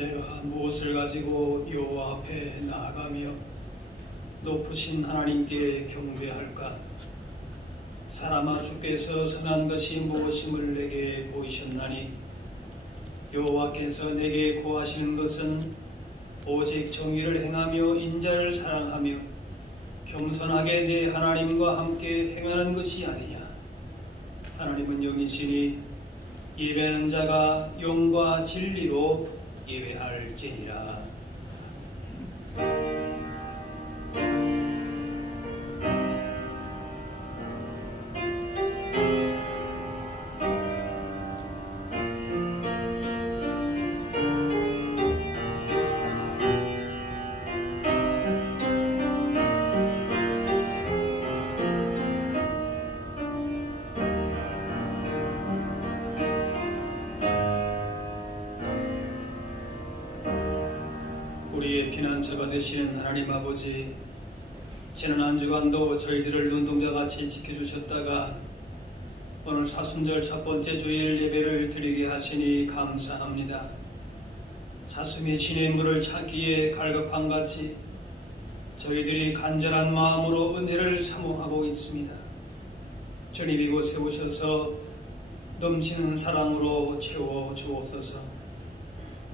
내가 무엇을 가지고 여호와 앞에 나아가며 높으신 하나님께 경배할까? 사람아, 주께서 선한 것이 무엇임을 내게 보이셨나니 여호와께서 내게 구하시는 것은 오직 정의를 행하며 인자를 사랑하며 겸손하게 내 하나님과 함께 행하는 것이 아니냐. 하나님은 영이시니 예배하는 자가 영과 진리로 예배할지니라. 우리의 피난처가 되시는 하나님 아버지, 지난 한 주간도 저희들을 눈동자같이 지켜주셨다가 오늘 사순절 첫 번째 주일 예배를 드리게 하시니 감사합니다. 사슴이 신의 물을 찾기에 갈급함같이 저희들이 간절한 마음으로 은혜를 사모하고 있습니다. 주님, 이곳에 오셔서 넘치는 사랑으로 채워 주옵소서.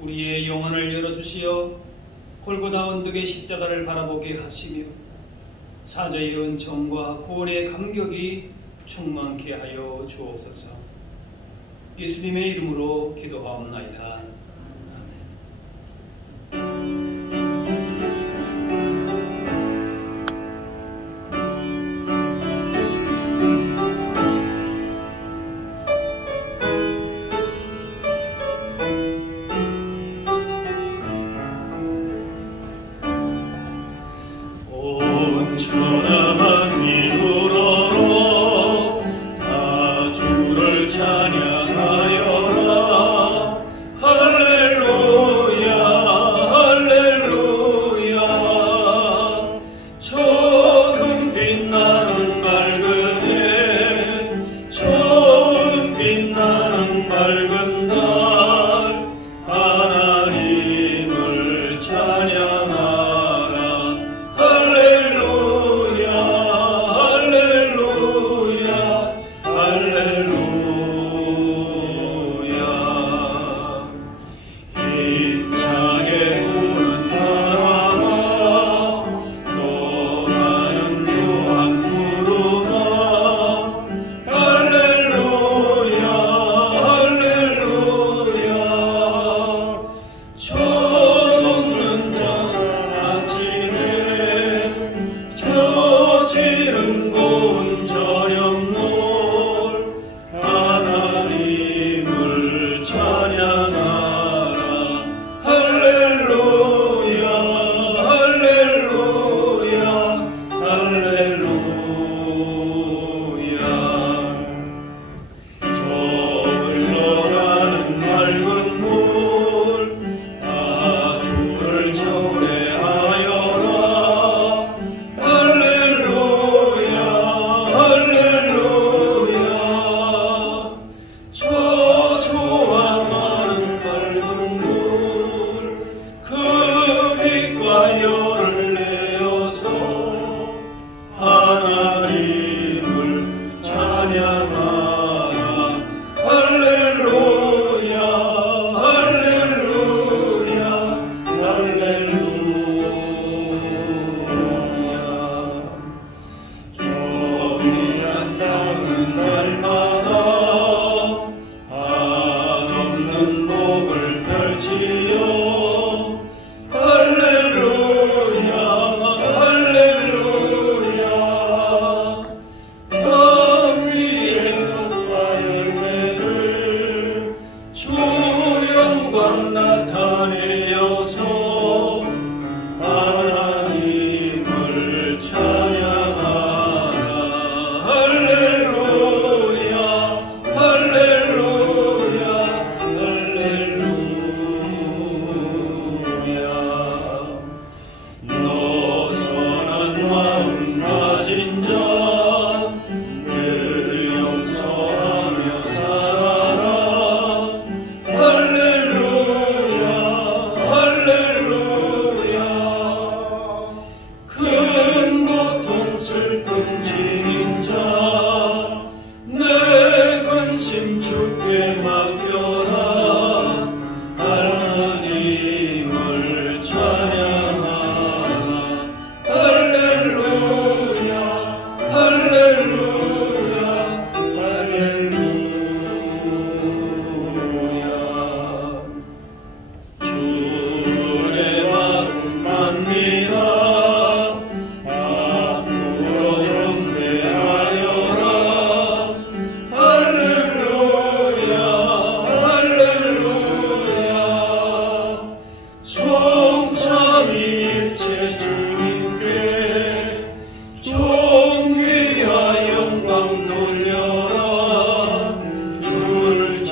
우리의 영혼을 열어주시어 골고다 언덕의 십자가를 바라보게 하시며 사자의 은총과 구원의 감격이 충만케 하여 주옵소서. 예수님의 이름으로 기도하옵나이다. 천하 만민으로 다 주를 찬양하여라. 할렐루야 할렐루야. 처음 빛나는 밝은 해, 처음 빛나는 밝은 달, 하나님을 찬양하라. 할렐루야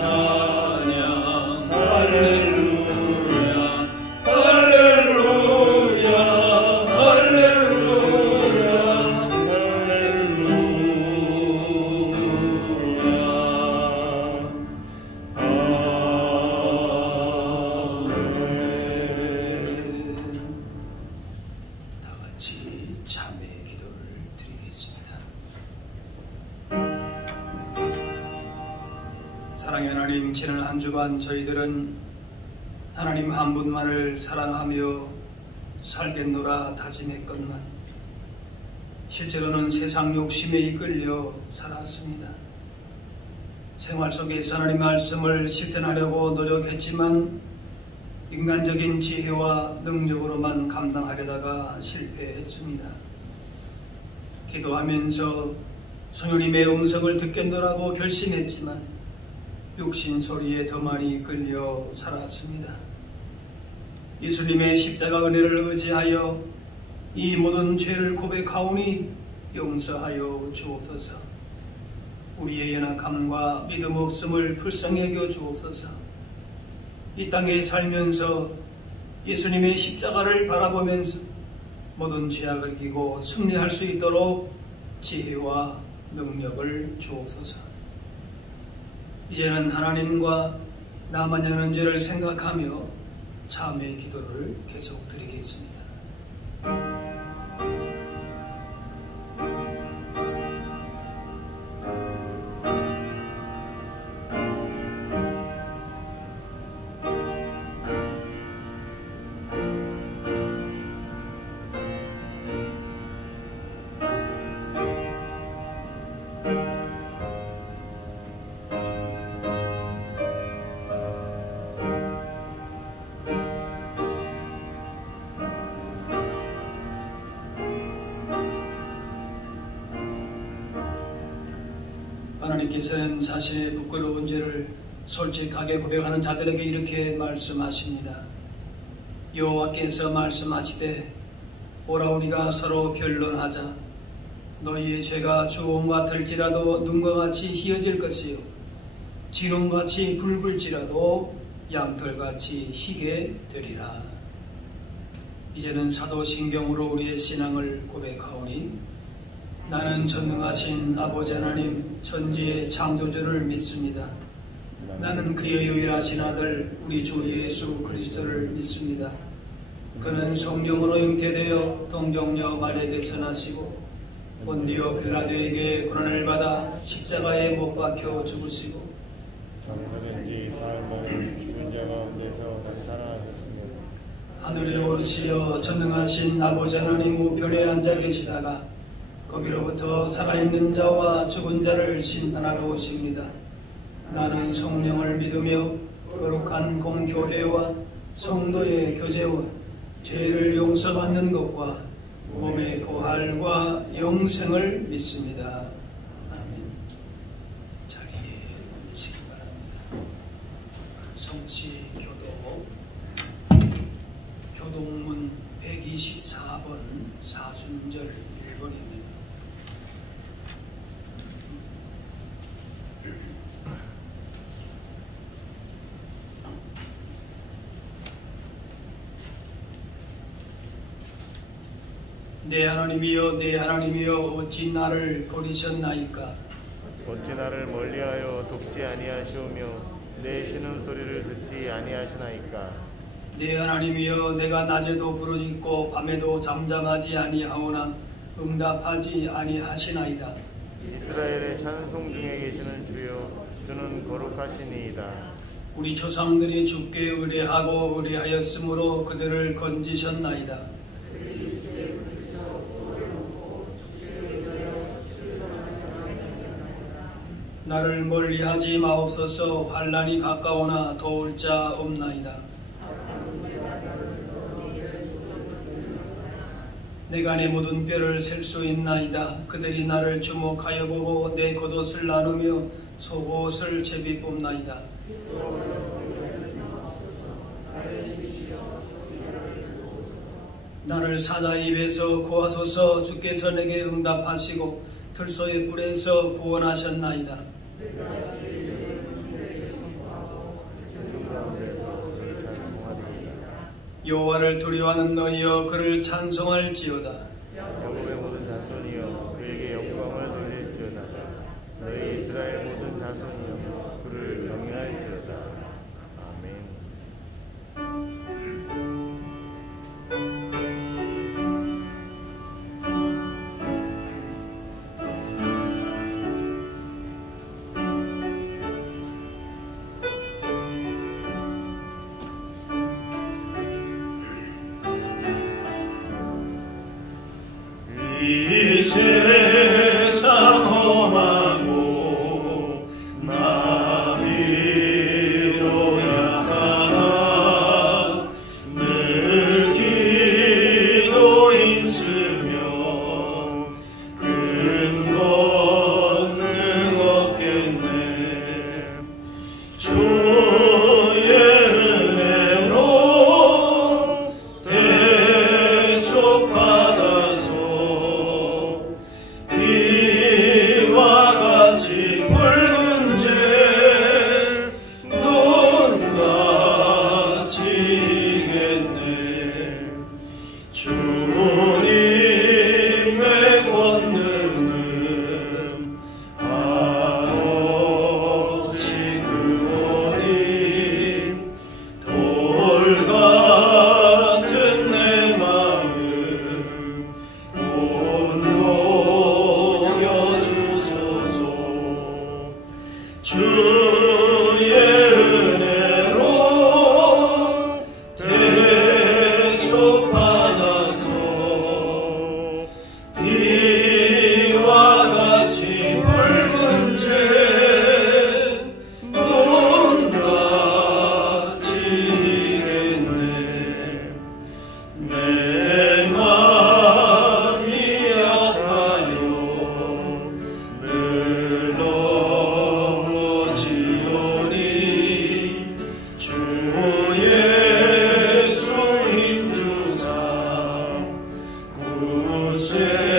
찬양 할렐루야 할렐루야 할렐루야 다 같이 참회의 기도를 드리겠습니다. 사랑의 하나님, 지난 한 주간 저희들은 하나님 한 분만을 사랑하며 살겠노라 다짐했건만 실제로는 세상 욕심에 이끌려 살았습니다. 생활 속에서 하나님 말씀을 실천하려고 노력했지만 인간적인 지혜와 능력으로만 감당하려다가 실패했습니다. 기도하면서 성령님의 음성을 듣겠노라고 결심했지만 육신 소리에 더 많이 끌려 살았습니다. 예수님의 십자가 은혜를 의지하여 이 모든 죄를 고백하오니 용서하여 주옵소서. 우리의 연약함과 믿음 없음을 불쌍히 여겨 주옵소서. 이 땅에 살면서 예수님의 십자가를 바라보면서 모든 죄악을 이기고 승리할 수 있도록 지혜와 능력을 주옵소서. 이제는 하나님과 나만 하는 죄를 생각하며 참회의 기도를 계속 드리겠습니다. 하나님께서는 자신의 부끄러운 죄를 솔직하게 고백하는 자들에게 이렇게 말씀하십니다. 여호와께서 말씀하시되 오라 우리가 서로 변론하자. 너희의 죄가 주홍 같을지라도 눈과 같이 희어질 것이요 진홍같이 붉을지라도 양털같이 희게 되리라. 이제는 사도신경으로 우리의 신앙을 고백하오니 나는 전능하신 아버지 하나님 천지의 창조주를 믿습니다. 나는 그의 유일하신 아들 우리 주 예수 그리스도를 믿습니다. 그는 성령으로 잉태되어 동정녀 마리아에게서 나시고 본디오 빌라도에게 고난을 받아 십자가에 못 박혀 죽으시고 장사된 지 사흘 만에 죽은 자 가운데서 다시 살아나셨으며 하늘에 오르시어 전능하신 아버지 하나님 우편에 앉아 계시다가 거기로부터 살아있는 자와 죽은 자를 심판하러 오십니다. 나는 성령을 믿으며 거룩한 공교회와 성도의 교제와 죄를 용서받는 것과 몸의 부활과 영생을 믿습니다. 아멘. 자리에 앉으시기 바랍니다. 성시교도 교동문 124번 사순절 1번입니다. 내 하나님이여 내 하나님이여 어찌 나를 버리셨나이까. 어찌 나를 멀리하여 돕지 아니하시오며 내 신음소리를 듣지 아니하시나이까. 내 하나님이여 내가 낮에도 부르짖고 밤에도 잠잠하지 아니하오나 응답하지 아니하시나이다. 이스라엘의 찬송 중에 계시는 주여 주는 거룩하시니이다. 우리 조상들이 주께 의뢰하고 의뢰하였으므로 그들을 건지셨나이다. 나를 멀리하지 마옵소서. 환난이 가까우나 도울 자 없나이다. 내가 내 모든 뼈를 셀 수 있나이다. 그들이 나를 주목하여 보고 내 겉옷을 나누며 속옷을 제비 뽑나이다. 나를 사자 입에서 구하소서. 주께서 내게 응답하시고 들소의 뿔에서 구원하셨나이다. 여호와를 두려워하는 너희여 그를 찬송할지어다. 야곱의 모든 자손이여 그에게 영광을 돌릴지어다. 너희 이스라엘 모든 자손이여 그를 경외할지어다. 아멘. 이 세상 험하고 나비로 약하나 늘 기도 힘쓰며 근거는 없겠네. 주의 은혜로 대속받아서 이와 같이 붉은 죄 눈같이 이겠네. 주님의 권능은 아버지 그오니 돌 같은 내 마음 온도여 주소서. 주의 은혜로 대속받아서 이와 같이 붉은 죄 눈같이 이겠네. 내 맘이 아파요 늘 넘어지오니 주 예수 힘주사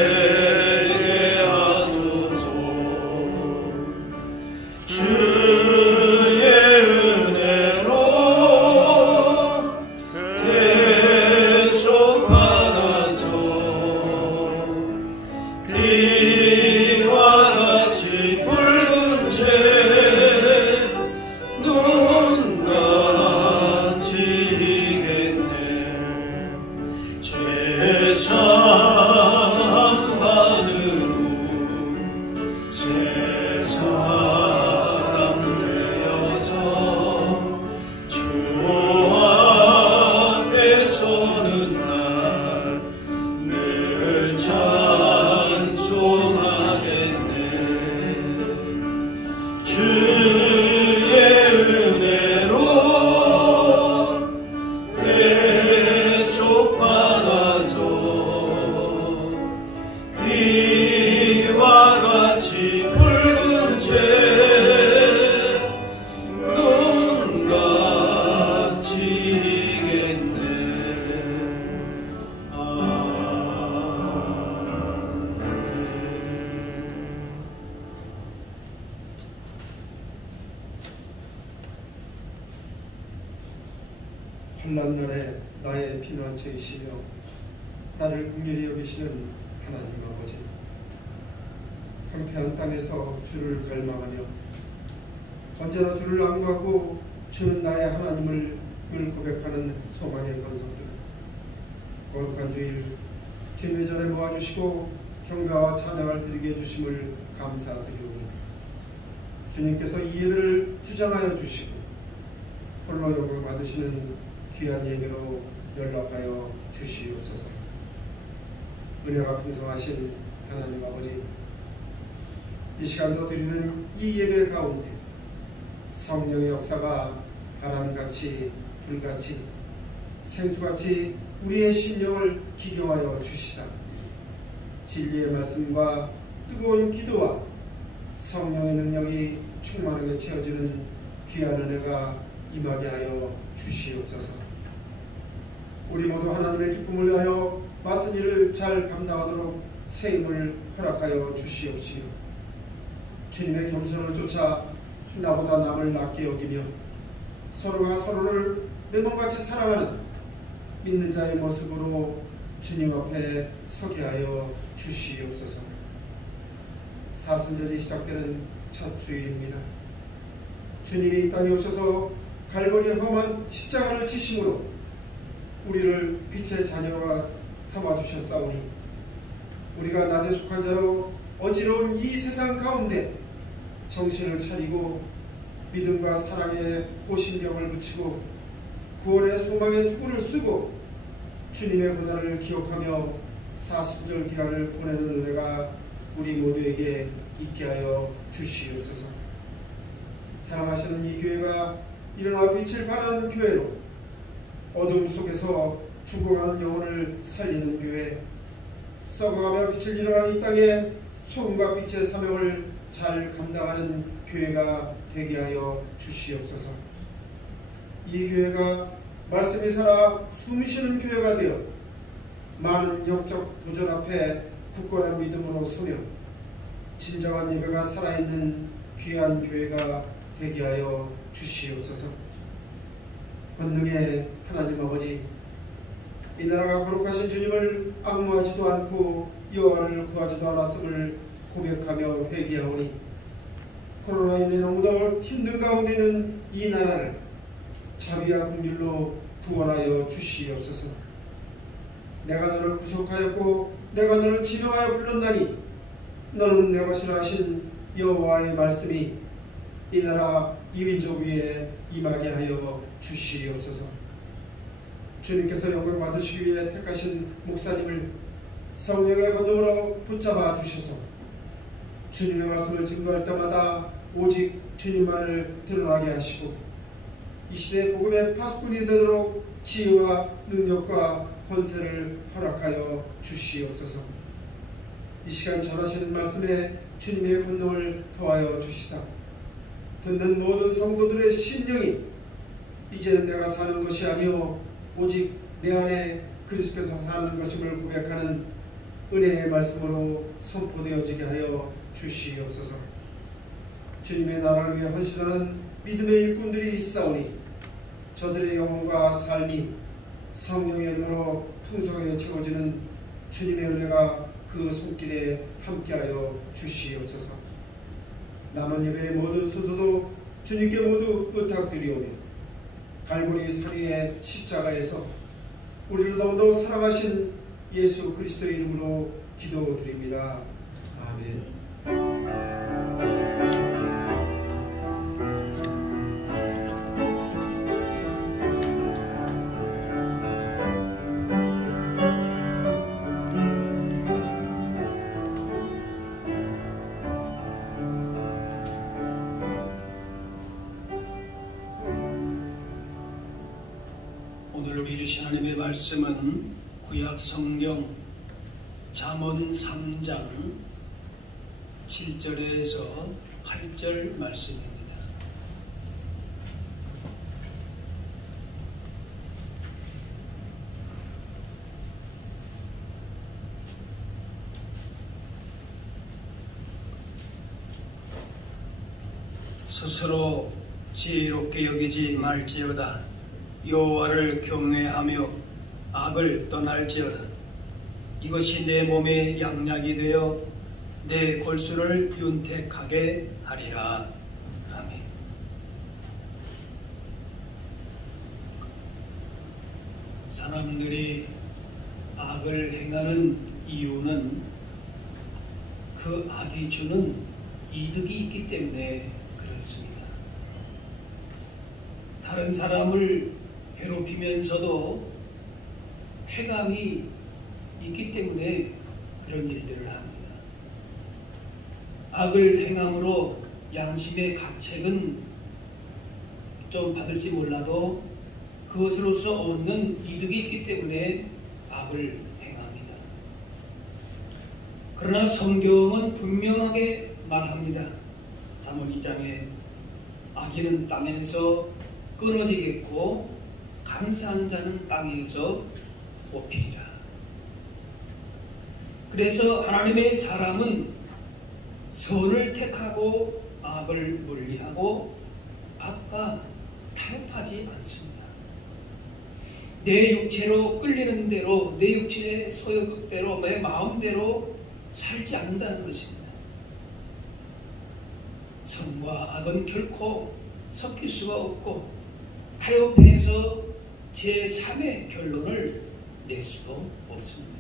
굳세게 하소서. 주의 은혜로 대속받아서 이와 같이 붉은 죄 눈같이 이겠네. 죄사함 받은 후 새 사람 되어서 주 앞에 서는 날 늘 찬송하겠네. 주의 은혜로 대속받아서 이와 같이 붉은 죄 눈같이 이겠네. 환난 날에 나의 피난처이시며 나를 긍휼히 여기시는 하나님 아버지, 황폐한 땅에서 주를 갈망하며 언제나 주를 안구하고 주는 나의 하나님을 늘 고백하는 소망의 건성들, 거룩한 주일 주님의 전에 모아주시고 경배와 찬양을 드리게 해주심을 감사드리오니 주님께서 이 예배를 주장하여 주시고 홀로 영광 받으시는 귀한 예배로 연락하여 주시옵소서. 은혜가 풍성하신 하나님 아버지, 이 시간도 드리는 이 예배 가운데 성령의 역사가 바람같이 불같이 생수같이 우리의 심령을 기경하여 주시사 진리의 말씀과 뜨거운 기도와 성령의 능력이 충만하게 채워지는 귀한 은혜가 임하게 하여 주시옵소서. 우리 모두 하나님의 기쁨을 위하여 맡은 일을 잘 감당하도록 새 힘을 허락하여 주시옵시며 주님의 겸손을 쫓아 나보다 남을 낮게 여기며 서로가 서로를 내 몸같이 사랑하는 믿는 자의 모습으로 주님 앞에 서게 하여 주시옵소서. 사순절이 시작되는 첫 주일입니다. 주님이 이 땅에 오셔서 갈보리에 험한 십자가를 지심으로 우리를 빛의 자녀가 삼아주셨사오니 우리가 낮에 속한 자로 어지러운 이 세상 가운데 정신을 차리고 믿음과 사랑의 호신경을 붙이고 구원의 소망의 투구를 쓰고 주님의 고난을 기억하며 사순절 기간을 보내는 은혜가 우리 모두에게 있게 하여 주시옵소서. 사랑하시는 이 교회가 일어나 빛을 발하는 교회로 어둠 속에서 죽어가는 영혼을 살리는 교회, 썩어가며 빛을 잃어가는 이 땅에 소금과 빛의 사명을 잘 감당하는 교회가 되게 하여 주시옵소서. 이 교회가 말씀이 살아 숨쉬는 교회가 되어 많은 영적 도전 앞에 굳건한 믿음으로 서며 진정한 예배가 살아있는 귀한 교회가 되게 하여 주시옵소서. 권능의 하나님 아버지, 이 나라가 거룩하신 주님을 앙무하지도 않고 여호와를 구하지도 않았음을 고백하며 회개하오니 코로나 인해 너무도 힘든 가운데 있는 이 나라를 자비와 긍휼로 구원하여 주시옵소서. 내가 너를 구속하였고 내가 너를 지명하여 불렀나니 너는 내 것이라 하신 여호와의 말씀이 이 나라 이 민족 위에 임하게 하여 주시옵소서. 주님께서 영광 받으시기 위해 택하신 목사님을 성령의 권능으로 붙잡아 주셔서 주님의 말씀을 증거할 때마다 오직 주님만을 드러나게 하시고 이 시대의 복음의 파수꾼이 되도록 지혜와 능력과 권세를 허락하여 주시옵소서. 이 시간 전하시는 말씀에 주님의 권능을 더하여 주시사 듣는 모든 성도들의 심령이 이제는 내가 사는 것이 아니요 오직 내 안에 그리스도께서 사는 것임을 고백하는 은혜의 말씀으로 선포되어지게 하여 주시옵소서. 주님의 나라를 위해 헌신하는 믿음의 일꾼들이 있사오니 저들의 영혼과 삶이 성령의 은혜로 풍성하게 채워지는 주님의 은혜가 그 손길에 함께하여 주시옵소서. 남은 예배의 모든 순서도 주님께 모두 부탁드리오며 갈보리 산위의 십자가에서 우리를 너무도 사랑하신 예수 그리스도의 이름으로 기도드립니다. 아멘. 오늘 우리 주신 하나님의 말씀은 구약 성경 잠언 3장 7절에서 8절 말씀입니다. 스스로 지혜롭게 여기지 말지어다. 여호와를 경외하며 악을 떠날지어다. 이것이 내 몸의 양약이 되어 내 골수를 윤택하게 하리라. 아멘. 사람들이 악을 행하는 이유는 그 악이 주는 이득이 있기 때문에 그렇습니다. 다른 사람을 괴롭히면서도 쾌감이 있기 때문에 그런 일들을 합니다. 악을 행함으로 양심의 가책은 좀 받을지 몰라도 그것으로서 얻는 이득이 있기 때문에 악을 행합니다. 그러나 성경은 분명하게 말합니다. 잠언 2장에 악인은 땅에서 끊어지겠고 감사한 자는 땅에서 뽑히리라. 그래서 하나님의 사람은 선을 택하고 악을 멀리하고 악과 타협하지 않습니다. 내 육체로 끌리는 대로, 내 육체의 소욕대로, 내 마음대로 살지 않는다는 것입니다. 선과 악은 결코 섞일 수가 없고 타협해서 제3의 결론을 낼 수도 없습니다.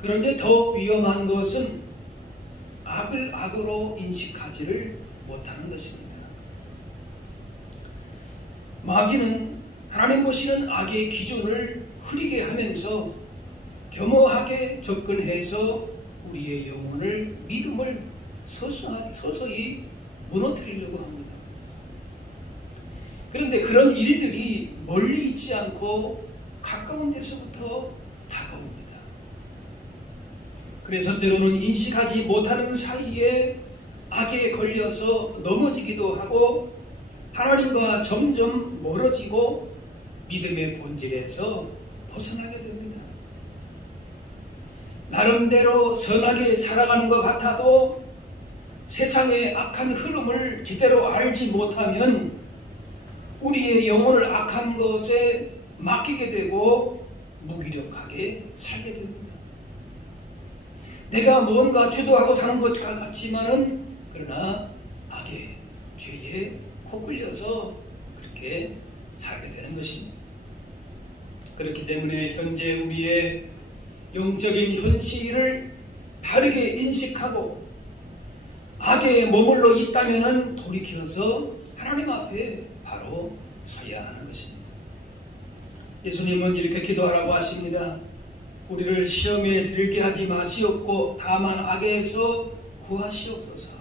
그런데 더 위험한 것은 악을 악으로 인식하지를 못하는 것입니다. 마귀는 하나님 보시는 악의 기준을 흐리게 하면서 겸허하게 접근해서 우리의 영혼을, 믿음을 서서히 무너뜨리려고 합니다. 그런데 그런 일들이 멀리 있지 않고 가까운 데서부터 다가옵니다. 그래서 때로는 인식하지 못하는 사이에 악에 걸려서 넘어지기도 하고 하나님과 점점 멀어지고 믿음의 본질에서 벗어나게 됩니다. 나름대로 선하게 살아가는 것 같아도 세상의 악한 흐름을 제대로 알지 못하면 우리의 영혼을 악한 것에 맡기게 되고 무기력하게 살게 됩니다. 내가 뭔가 주도하고 사는 것 같지만은 그러나 악의 죄에 코끌려서 그렇게 살게 되는 것입니다. 그렇기 때문에 현재 우리의 영적인 현실을 바르게 인식하고 악에 머물러 있다면 돌이켜서 하나님 앞에 바로 서야 하는 것입니다. 예수님은 이렇게 기도하라고 하십니다. 우리를 시험에 들게 하지 마시옵고 다만 악에서 구하시옵소서.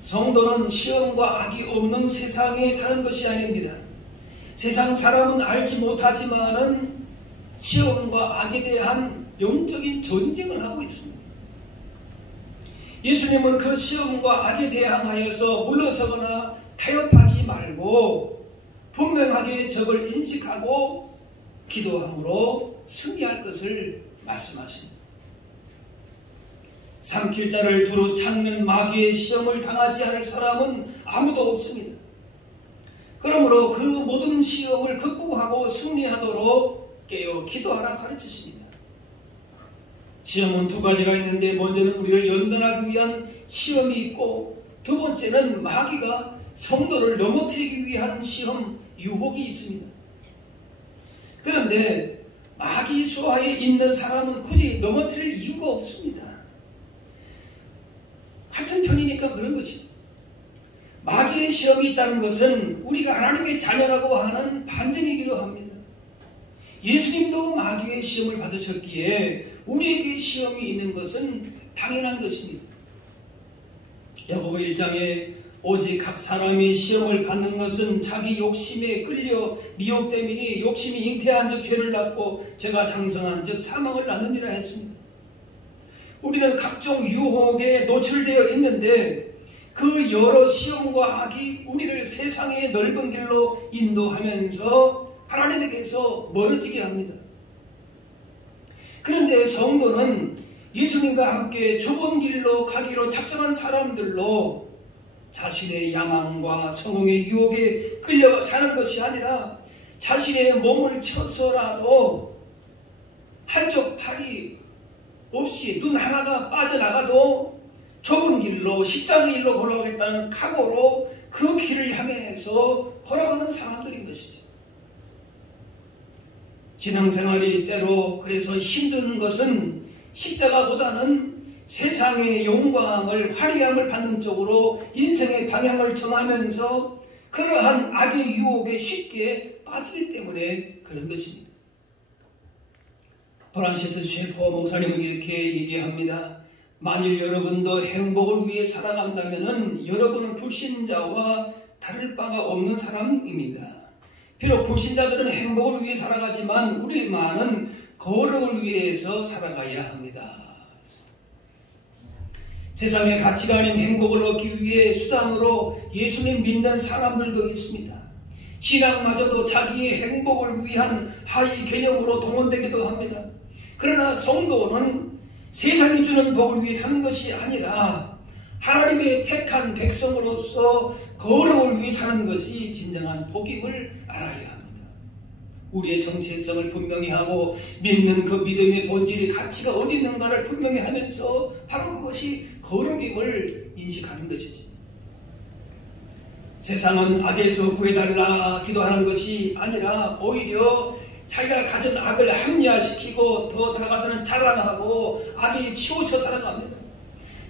성도는 시험과 악이 없는 세상에 사는 것이 아닙니다. 세상 사람은 알지 못하지만은 시험과 악에 대한 영적인 전쟁을 하고 있습니다. 예수님은 그 시험과 악에 대항하여서 물러서거나 타협하지 말고 분명하게 적을 인식하고 기도함으로 승리할 것을 말씀하십니다. 삼킬 자를 두루 찾는 마귀의 시험을 당하지 않을 사람은 아무도 없습니다. 그러므로 그 모든 시험을 극복하고 승리하도록 깨어 기도하라 가르치십니다. 시험은 두 가지가 있는데 먼저는 우리를 연단하기 위한 시험이 있고 두 번째는 마귀가 성도를 넘어뜨리기 위한 시험, 유혹이 있습니다. 그런데 마귀 수하에 있는 사람은 굳이 넘어뜨릴 이유가 없습니다. 같은 편이니까 그런 것이죠. 마귀의 시험이 있다는 것은 우리가 하나님의 자녀라고 하는 반증이기도 합니다. 예수님도 마귀의 시험을 받으셨기에 우리에게 시험이 있는 것은 당연한 것입니다. 야고보 1장에 오직 각 사람이 시험을 받는 것은 자기 욕심에 끌려 미혹됨이니 욕심이 잉태한 즉 죄를 낳고 죄가 장성한 즉 사망을 낳느니라 했습니다. 우리는 각종 유혹에 노출되어 있는데 그 여러 시험과 악이 우리를 세상의 넓은 길로 인도하면서 하나님에게서 멀어지게 합니다. 그런데 성도는 예수님과 함께 좁은 길로 가기로 작정한 사람들로 자신의 야망과 성공의 유혹에 끌려 사는 것이 아니라 자신의 몸을 쳐서라도 한쪽 팔이 없이 눈 하나가 빠져나가도 좁은 길로 십자가의 길로 걸어가겠다는 각오로 그 길을 향해서 걸어가는 사람들인 것이죠. 신앙생활이 때로 그래서 힘든 것은 십자가보다는 세상의 영광을 화려함을 받는 쪽으로 인생의 방향을 정하면서 그러한 악의 유혹에 쉽게 빠지기 때문에 그런 것입니다. 프란시스 셰퍼 목사님은 이렇게 얘기합니다. 만일 여러분도 행복을 위해 살아간다면 여러분은 불신자와 다를 바가 없는 사람입니다. 비록 불신자들은 행복을 위해 살아가지만 우리만은 거룩을 위해서 살아가야 합니다. 세상의 가치가 아닌 행복을 얻기 위해 수단으로 예수님 믿는 사람들도 있습니다. 신앙마저도 자기의 행복을 위한 하위 개념으로 동원되기도 합니다. 그러나 성도는 세상이 주는 복을 위해 사는 것이 아니라 하나님의 택한 백성으로서 거룩을 위해 사는 것이 진정한 복임을 알아야 합니다. 우리의 정체성을 분명히 하고 믿는 그 믿음의 본질이 가치가 어디 있는가를 분명히 하면서 바로 그것이 거룩임을 인식하는 것이지. 세상은 악에서 구해달라 기도하는 것이 아니라 오히려 자기가 가진 악을 합리화시키고 더 나아가서는 자랑하고 악이 치우쳐 살아갑니다.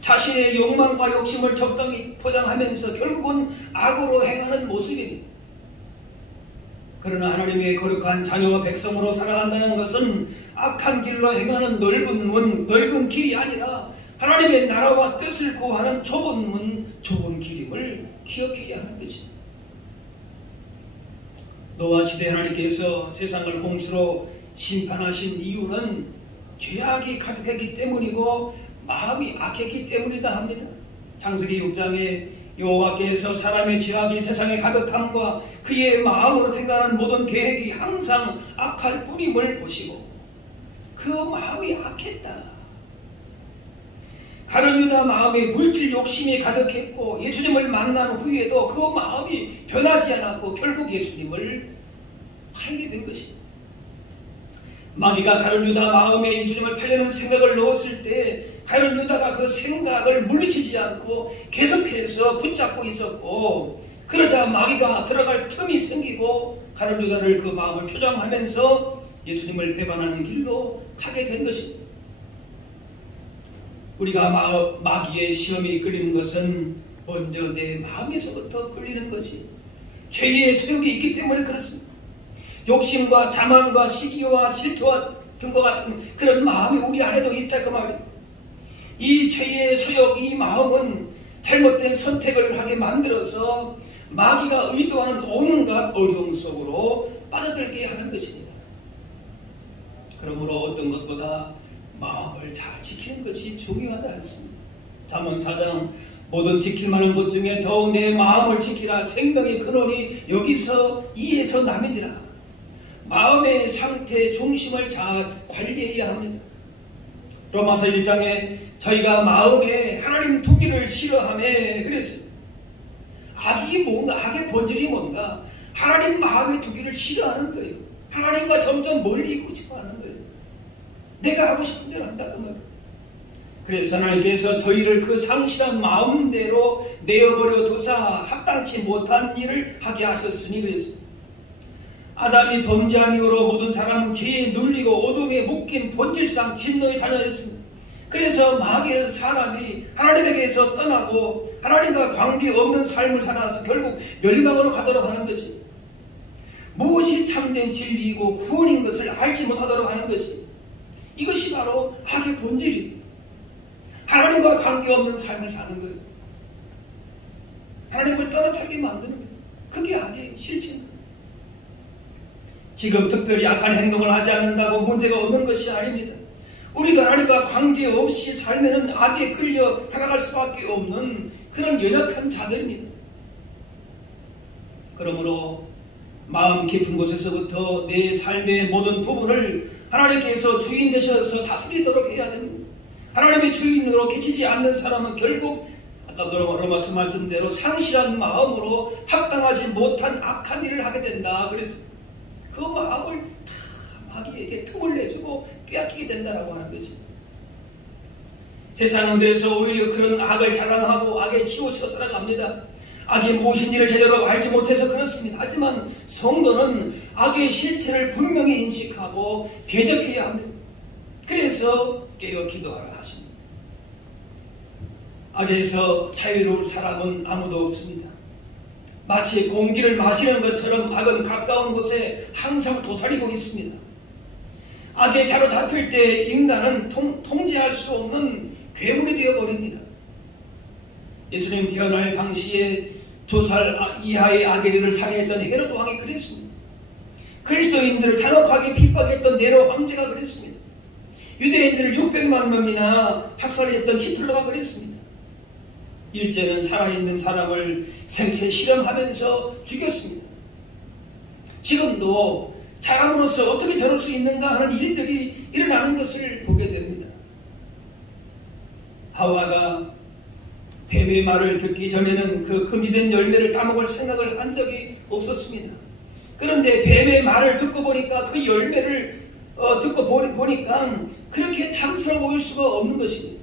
자신의 욕망과 욕심을 적당히 포장하면서 결국은 악으로 행하는 모습입니다. 그러나 하나님의 거룩한 자녀와 백성으로 살아간다는 것은 악한 길로 행하는 넓은 문, 넓은 길이 아니라 하나님의 나라와 뜻을 구하는 좁은 문, 좁은 길임을 기억해야 하는 것입니다. 노아 시대 하나님께서 세상을 홍수로 심판하신 이유는 죄악이 가득했기 때문이고 마음이 악했기 때문이다 합니다. 창세기 6장에 여호와께서 사람의 죄악이 세상에 가득함과 그의 마음으로 생각하는 모든 계획이 항상 악할 뿐임을 보시고 그 마음이 악했다. 가룟 유다 마음에 물질 욕심이 가득했고 예수님을 만난 후에도 그 마음이 변하지 않았고 결국 예수님을 팔게 된 것입니다. 마귀가 가룟 유다 마음에 예수님을 팔려는 생각을 넣었을 때 가룟 유다가 그 생각을 물리치지 않고 계속해서 붙잡고 있었고, 그러자 마귀가 들어갈 틈이 생기고 가룟 유다를 그 마음을 조장하면서 예수님을 배반하는 길로 가게 된 것입니다. 우리가 마귀의 시험에 이끌리는 것은 먼저 내 마음에서부터 끌리는 것이 죄의 소욕이 있기 때문에 그렇습니다. 욕심과 자만과 시기와 질투와 등과 같은 그런 마음이 우리 안에도 있다 그 말이에요. 이 죄의 소욕, 이 마음은 잘못된 선택을 하게 만들어서 마귀가 의도하는 온갖 어려움 속으로 빠져들게 하는 것입니다. 그러므로 어떤 것보다 마음을 잘 지키는 것이 중요하다 했습니다. 잠언 4장 모든 지킬 만한 것 중에 더욱 내 마음을 지키라. 생명의 근원이 여기서 이에서 남이니라. 마음의 상태 중심을 잘 관리해야 합니다. 로마서 1장에 저희가 마음에 하나님 두기를 싫어하며 그랬습니다. 악이 뭔가, 악의 본질이 뭔가, 하나님 마음에 두기를 싫어하는 거예요. 하나님과 점점 멀리 있고 싶어하는 거예요. 내가 하고 싶은 대로 한다 그 말이에요. 그래서 하나님께서 저희를 그 상실한 마음대로 내어버려 두사 합당치 못한 일을 하게 하셨으니 그랬습니다. 아담이 범죄한 이후로 모든 사람은 죄에 눌리고 어둠에 묶인 본질상 진노의 자녀였습니다. 그래서 마귀는 사람이 하나님에게서 떠나고 하나님과 관계없는 삶을 살아서 결국 멸망으로 가도록 하는 것입니다. 무엇이 참된 진리이고 구원인 것을 알지 못하도록 하는 것입니다. 이것이 바로 악의 본질이에요. 하나님과 관계없는 삶을 사는 거예요. 하나님을 떠나 살게 만드는 거예요. 그게 악의 실체입니다. 지금 특별히 악한 행동을 하지 않는다고 문제가 없는 것이 아닙니다. 우리가 하나님과 관계없이 살면은 악에 끌려 살아갈 수밖에 없는 그런 연약한 자들입니다. 그러므로 마음 깊은 곳에서부터 내 삶의 모든 부분을 하나님께서 주인 되셔서 다스리도록 해야 됩니다. 하나님의 주인으로 계시지 않는 사람은 결국 아까 로마서 말씀대로 상실한 마음으로 합당하지 못한 악한 일을 하게 된다 그랬습니다. 그 마음을 다 마귀에게 틈을 내주고 빼앗기게 된다라고 하는 것입니다. 세상은 그래서 오히려 그런 악을 자랑하고 악에 치우쳐 살아갑니다. 악이 무엇인지를 제대로 알지 못해서 그렇습니다. 하지만 성도는 악의 실체를 분명히 인식하고 대적해야 합니다. 그래서 깨어 기도하라 하십니다. 악에서 자유로울 사람은 아무도 없습니다. 마치 공기를 마시는 것처럼 악은 가까운 곳에 항상 도사리고 있습니다. 악에 사로잡힐 때 인간은 통제할 수 없는 괴물이 되어버립니다. 예수님 태어날 당시에 2살 이하의 아기들을 살해했던 헤롯 왕이 그랬습니다. 그리스도인들을 잔혹하게 핍박했던 네로 황제가 그랬습니다. 유대인들을 600만 명이나 학살했던 히틀러가 그랬습니다. 일제는 살아있는 사람을 생체 실험하면서 죽였습니다. 지금도 사람으로서 어떻게 저럴 수 있는가 하는 일들이 일어나는 것을 보게 됩니다. 하와가 뱀의 말을 듣기 전에는 그 금지된 열매를 따먹을 생각을 한 적이 없었습니다. 그런데 뱀의 말을 듣고 보니까 그 열매를 듣고 보니까 그렇게 탐스러워 보일 수가 없는 것입니다.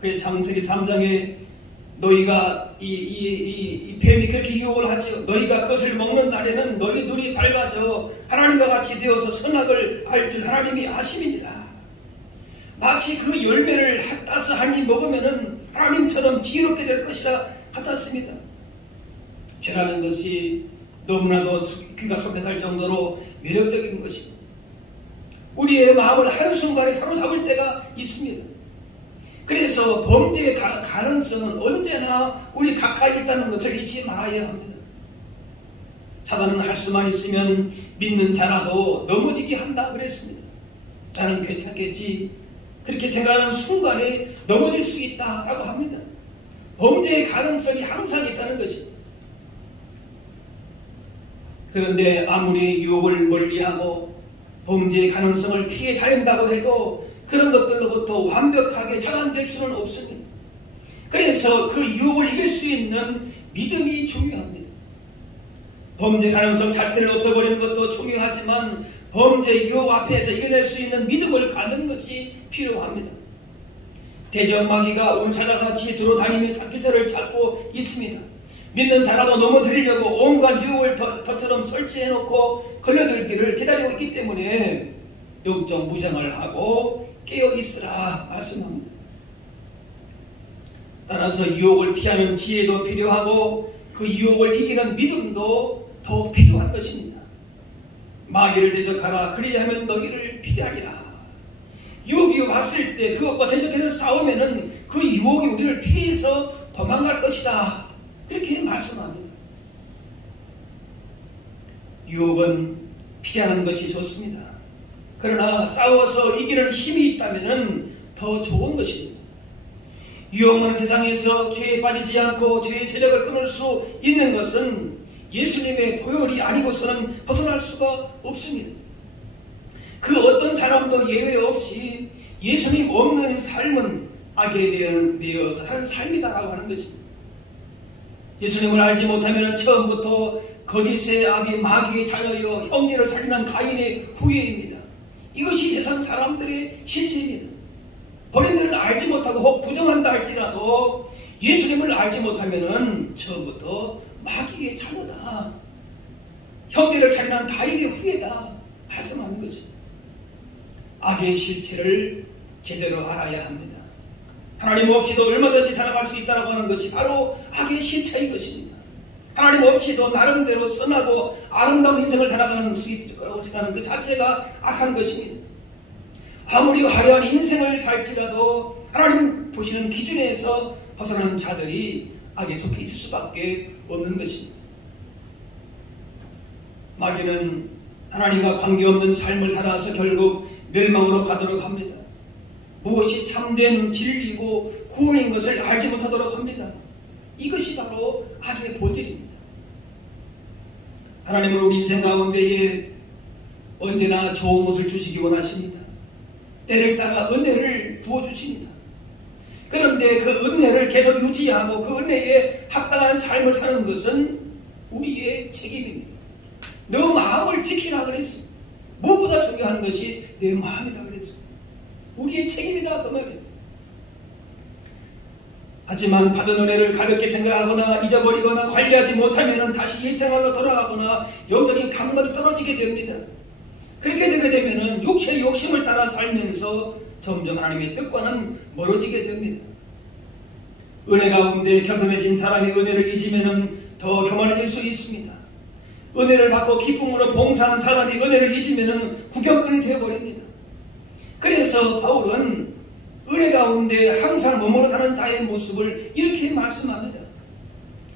그래서 창세기 3장에 너희가 이 뱀이 그렇게 유혹을 하지요. 너희가 그것을 먹는 날에는 너희 눈이 밝아져 하나님과 같이 되어서 선악을 알 줄 하나님이 아심이니라. 마치 그 열매를 따서 한 입 먹으면은 하나님처럼 지혜롭게 될 것이라 같았습니다. 죄라는 것이 너무나도 귀가 솔깃할 정도로 매력적인 것입니다. 우리의 마음을 한순간에 사로잡을 때가 있습니다. 그래서 범죄의 가능성은 언제나 우리 가까이 있다는 것을 잊지 말아야 합니다. 사단은 할 수만 있으면 믿는 자라도 넘어지게 한다 그랬습니다. 나는 괜찮겠지 그렇게 생각하는 순간에 넘어질 수 있다라고 합니다. 범죄의 가능성이 항상 있다는 것입니다. 그런데 아무리 유혹을 멀리하고 범죄의 가능성을 피해 다닌다고 해도 그런 것들로부터 완벽하게 차단될 수는 없습니다. 그래서 그 유혹을 이길 수 있는 믿음이 중요합니다. 범죄 가능성 자체를 없애버리는 것도 중요하지만 범죄 유혹 앞에서 이겨낼 수 있는 믿음을 갖는 것이 필요합니다. 대적 마귀가 운사자같이 들어다니며 장기자를 찾고 있습니다. 믿는 자라도 넘어뜨리려고 온갖 유혹을 덫처럼 설치해놓고 걸려들기를 기다리고 있기 때문에 영적 무장을 하고 깨어있으라 말씀합니다. 따라서 유혹을 피하는 지혜도 필요하고 그 유혹을 이기는 믿음도 더 필요한 것입니다. 마귀를 대적하라 그리하면 너희를 피하리라. 유혹이 왔을 때 그것과 대적해서 싸우면은 그 유혹이 우리를 피해서 도망갈 것이다. 그렇게 말씀합니다. 유혹은 피하는 것이 좋습니다. 그러나 싸워서 이기는 힘이 있다면 더 좋은 것입니다. 유혹 많은 세상에서 죄에 빠지지 않고 죄의 세력을 끊을 수 있는 것은 예수님의 보혈이 아니고서는 벗어날 수가 없습니다. 그 어떤 사람도 예외 없이 예수님 없는 삶은 악에 매여 사는 삶이다라고 하는 것입니다. 예수님을 알지 못하면 처음부터 거짓의 아비 마귀의 자녀여 형제를 살인한 가인의 후예입니다. 이것이 세상 사람들의 실체입니다. 본인들은 알지 못하고 혹 부정한다 할지라도 예수님을 알지 못하면 처음부터 마귀의 자녀다. 형제를 살인한 가인의 후예다. 말씀하는 것입니다. 악의 실체를 제대로 알아야 합니다. 하나님 없이도 얼마든지 살아갈 수 있다고 하는 것이 바로 악의 실체인 것입니다. 하나님 없이도 나름대로 선하고 아름다운 인생을 살아가는 수 있을 거라고 생각하는 그 자체가 악한 것입니다. 아무리 화려한 인생을 살지라도 하나님 보시는 기준에서 벗어나는 자들이 악에 속해 있을 수밖에 없는 것입니다. 마귀는 하나님과 관계없는 삶을 살아서 결국 멸망으로 가도록 합니다. 무엇이 참된 진리고 구원인 것을 알지 못하도록 합니다. 이것이 바로 악의 본질입니다. 하나님은 우리 인생 가운데에 언제나 좋은 것을 주시기 원하십니다. 때를 따라 은혜를 부어주십니다. 그런데 그 은혜를 계속 유지하고 그 은혜에 합당한 삶을 사는 것은 우리의 책임입니다. 너 마음을 지키라 그랬습니다. 무엇보다 중요한 것이 내 마음이다 그랬습니다. 우리의 책임이다 그 말이에요. 하지만 받은 은혜를 가볍게 생각하거나 잊어버리거나 관리하지 못하면 다시 일생활로 돌아가거나 영적인 감각이 떨어지게 됩니다. 그렇게 되게 되면 육체의 욕심을 따라 살면서 점점 하나님의 뜻과는 멀어지게 됩니다. 은혜 가운데 겸손해진 사람이 은혜를 잊으면 더 교만해질 수 있습니다. 은혜를 받고 기쁨으로 봉사하는 사람이 은혜를 잊으면 구경꾼이 되어버립니다. 그래서 바울은 은혜 가운데 항상 머무르 사는 자의 모습을 이렇게 말씀합니다.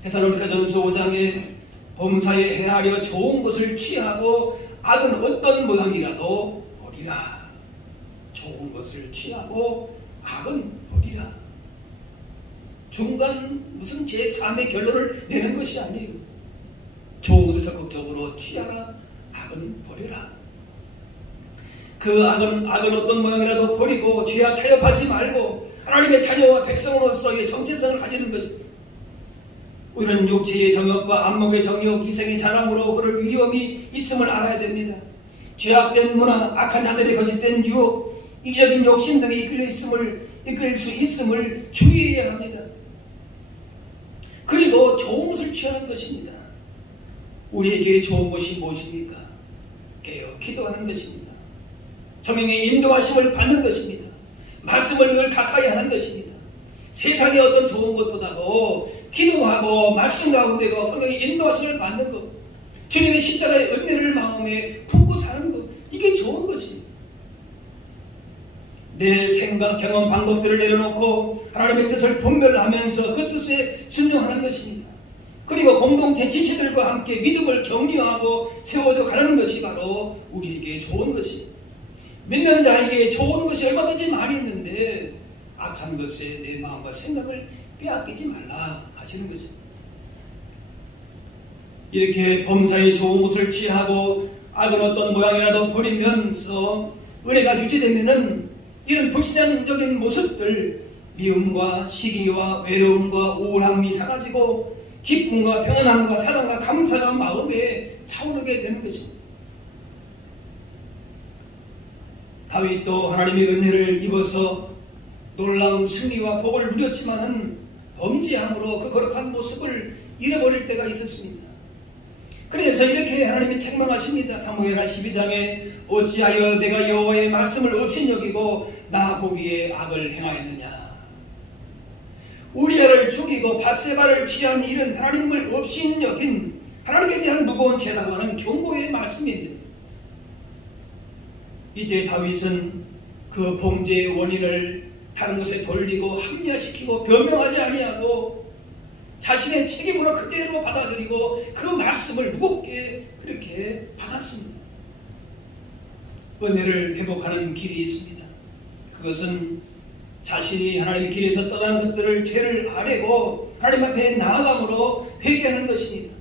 데살로니가전서 5장에 범사에 행하려 좋은 것을 취하고 악은 어떤 모양이라도 버리라. 좋은 것을 취하고 악은 버리라. 중간 무슨 제3의 결론을 내는 것이 아니에요. 좋은 것을 적극적으로 취하라. 악은 버려라. 그 악은 어떤 모양이라도 버리고 죄악 타협하지 말고 하나님의 자녀와 백성으로서의 정체성을 가지는 것입니다. 우리는 육체의 정욕과 안목의 정욕, 이생의 자랑으로 흐를 위험이 있음을 알아야 됩니다. 죄악된 문화, 악한 자들의 거짓된 유혹, 이기적인 욕심 등에 이끌 수 있음을 주의해야 합니다. 그리고 좋은 것을 취하는 것입니다. 우리에게 좋은 것이 무엇입니까? 깨어 기도하는 것입니다. 성령의 인도하심을 받는 것입니다. 말씀을 늘 가까이 하는 것입니다. 세상의 어떤 좋은 것보다도 기도하고 말씀 가운데고 성령의 인도하심을 받는 것, 주님의 십자가의 은혜를 마음에 품고 사는 것, 이게 좋은 것입니다. 내 생각, 경험, 방법들을 내려놓고 하나님의 뜻을 분별하면서 그 뜻에 순종하는 것입니다. 그리고 공동체 지체들과 함께 믿음을 격려하고 세워져 가는 것이 바로 우리에게 좋은 것입니다. 믿는 자에게 좋은 것이 얼마든지 많이 있는데 악한 것에 내 마음과 생각을 빼앗기지 말라 하시는 것입니다. 이렇게 범사에 좋은 것을 취하고 악은 어떤 모양이라도 버리면서 은혜가 유지되면은 이런 불신앙적인 모습들, 미움과 시기와 외로움과 우울함이 사라지고 기쁨과 평안함과 사랑과 감사가 마음에 차오르게 되는 것입니다. 다윗도 하나님의 은혜를 입어서 놀라운 승리와 복을 누렸지만은 범죄함으로 그 거룩한 모습을 잃어버릴 때가 있었습니다. 그래서 이렇게 하나님이 책망하십니다. 사무엘하 12장에 어찌하여 내가 여호와의 말씀을 업신여기고 나 보기에 악을 행하였느냐. 우리아를 죽이고 밧세바를 취한 일은 하나님을 업신여긴 하나님에 대한 무거운 죄라고 하는 경고의 말씀입니다. 이때 다윗은 그 범죄의 원인을 다른 것에 돌리고 합리화시키고 변명하지 아니하고 자신의 책임으로 그대로 받아들이고 그 말씀을 무겁게 그렇게 받았습니다. 은혜를 회복하는 길이 있습니다. 그것은 자신이 하나님의 길에서 떠난 것들을 죄를 아뢰고 하나님 앞에 나아감으로 회개하는 것입니다.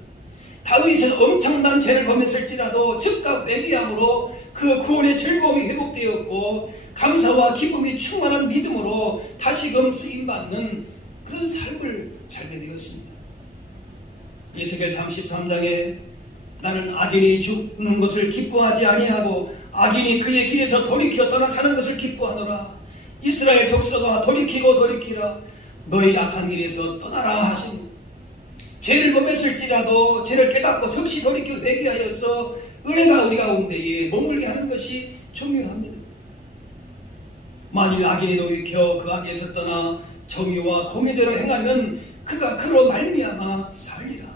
다윗은 엄청난 죄를 범했을지라도 즉각 회개함으로 그 구원의 즐거움이 회복되었고 감사와 기쁨이 충만한 믿음으로 다시금 쓰임받는 그런 삶을 살게 되었습니다. 에스겔 33장에 나는 악인이 죽는 것을 기뻐하지 아니하고 악인이 그의 길에서 돌이켜 떠나 사는 것을 기뻐하노라. 이스라엘 족속아 돌이키고 돌이키라. 너희 악한 길에서 떠나라 하신 죄를 범했을지라도 죄를 깨닫고 즉시 돌이켜 회개하여서 은혜가 우리 가운데에 머물게 하는 것이 중요합니다. 만일 악인이 돌이켜 그 악에서 떠나 정의와 공의대로 행하면 그가 그로 말미암아 살리라.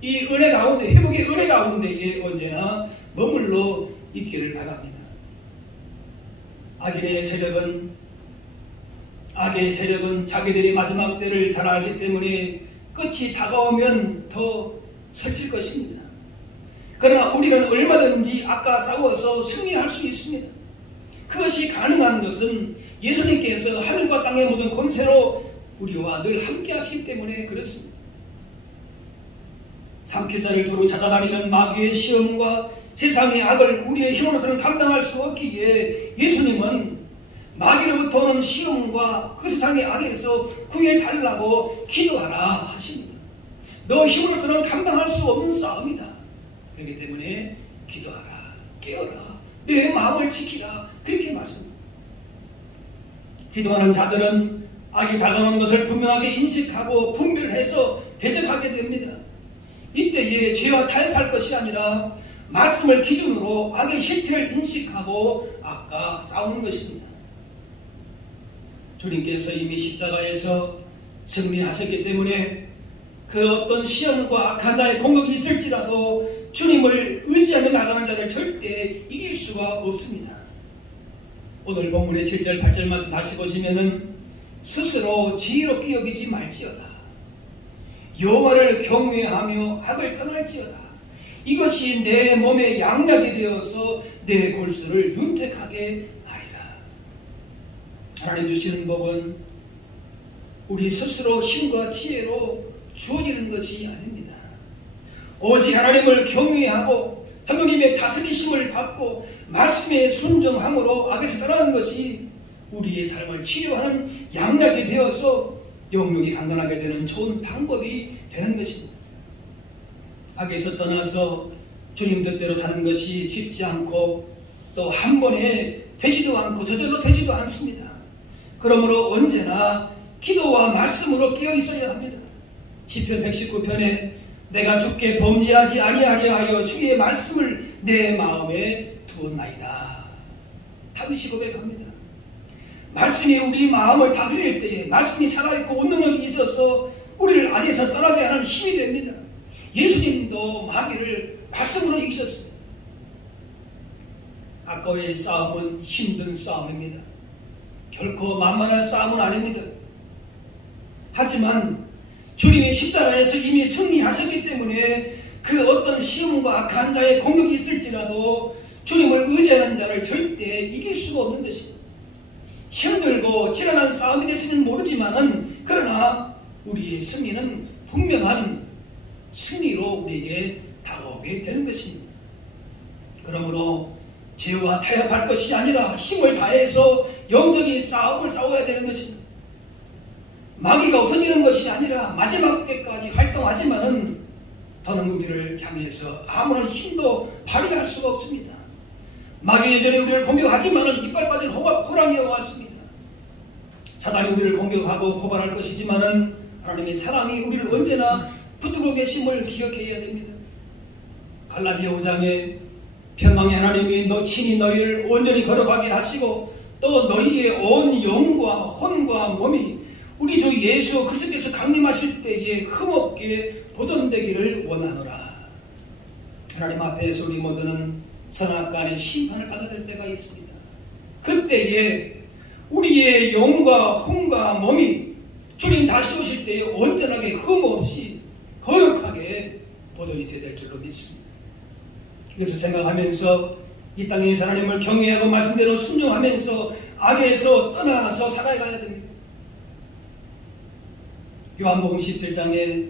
이 은혜 가운데, 회복의 은혜 가운데에 언제나 머물러 있기를 바랍니다. 악의 세력은 자기들이 마지막 때를 잘 알기 때문에 끝이 다가오면 더 설칠 것입니다. 그러나 우리는 얼마든지 악과 싸워서 승리할 수 있습니다. 그것이 가능한 것은 예수님께서 하늘과 땅의 모든 권세로 우리와 늘 함께 하시기 때문에 그렇습니다. 삼킬자를 두루 찾아다니는 마귀의 시험과 세상의 악을 우리의 힘으로서는 감당할 수 없기에 예수님은 마귀로부터 오는 시험과 그 세상의 악에서 구해달라고 기도하라 하십니다. 너 힘으로서는 감당할 수 없는 싸움이다. 그렇기 때문에 기도하라, 깨어라, 내 마음을 지키라, 그렇게 말씀합니다. 기도하는 자들은 악이 다가오는 것을 분명하게 인식하고 분별해서 대적하게 됩니다. 이때에 죄와 타협할 것이 아니라 말씀을 기준으로 악의 실체를 인식하고 악과 싸우는 것입니다. 주님께서 이미 십자가에서 승리하셨기 때문에 그 어떤 시험과 악한 자의 공격이 있을지라도 주님을 의지하며 나가는 자들 절대 이길 수가 없습니다. 오늘 본문의 7절 8절 말씀 다시 보시면은 스스로 지혜롭게 여기지 말지어다. 여호와를 경외하며 악을 떠날지어다. 이것이 내 몸에 양약이 되어서 내 골수를 윤택하게 하리라. 하나님 주시는 법은 우리 스스로 힘과 지혜로 주어지는 것이 아닙니다. 오직 하나님을 경외하고 성령님의 다스리심을 받고 말씀에 순종함으로 악에서 떠나는 것이 우리의 삶을 치료하는 양약이 되어서 영육이 강건하게 되는 좋은 방법이 되는 것입니다. 악에서 떠나서 주님 뜻대로 사는 것이 쉽지 않고 또 한 번에 되지도 않고 저절로 되지도 않습니다. 그러므로 언제나 기도와 말씀으로 깨어 있어야 합니다. 시편 119편에 내가 주께 범죄하지 아니하려 하여 주의 말씀을 내 마음에 두었나이다. 다윗이 고백합니다. 말씀이 우리 마음을 다스릴 때에 말씀이 살아있고 운능력이 있어서 우리를 악에서 떠나게 하는 힘이 됩니다. 예수님도 마귀를 말씀으로 이기셨습니다. 악과의 싸움은 힘든 싸움입니다. 결코 만만한 싸움은 아닙니다. 하지만 주님이 십자가에서 이미 승리하셨기 때문에 그 어떤 시험과 악한 자의 공격이 있을지라도 주님을 의지하는 자를 절대 이길 수가 없는 것입니다. 힘들고 지난한 싸움이 될지는 모르지만은 그러나 우리의 승리는 분명한 승리로 우리에게 다가오게 되는 것입니다. 그러므로 죄와 타협할 것이 아니라 힘을 다해서 영적인 싸움을 싸워야 되는 것입니다. 마귀가 없어지는 것이 아니라 마지막 때까지 활동하지만은 더는 우리를 향해서 아무런 힘도 발휘할 수가 없습니다. 마귀 예전에 우리를 공격하지만은 이빨 빠진 호랑이가 왔습니다. 사단이 우리를 공격하고 고발할 것이지만은 하나님의 사랑이 우리를 언제나 붙들고 계심을 기억해야 됩니다. 갈라디아 5장에 평강의 하나님이 친히 너희를 온전히 걸어가게 하시고 또 너희의 온 영과 혼과 몸이 우리 주 예수 그리스도께서 강림하실 때에 흠없게 보존되기를 원하노라. 하나님 앞에서 우리 모두는 선악간의 심판을 받아야 될 때가 있습니다. 그때에 우리의 영과 혼과 몸이 주님 다시 오실 때에 온전하게 흠없이 거룩하게 보존이 되어야 될 줄로 믿습니다. 이것을 생각하면서 이 땅에 하나님을 경외하고 말씀대로 순종하면서 악에서 떠나서 살아가야 됩니다. 요한복음 17장에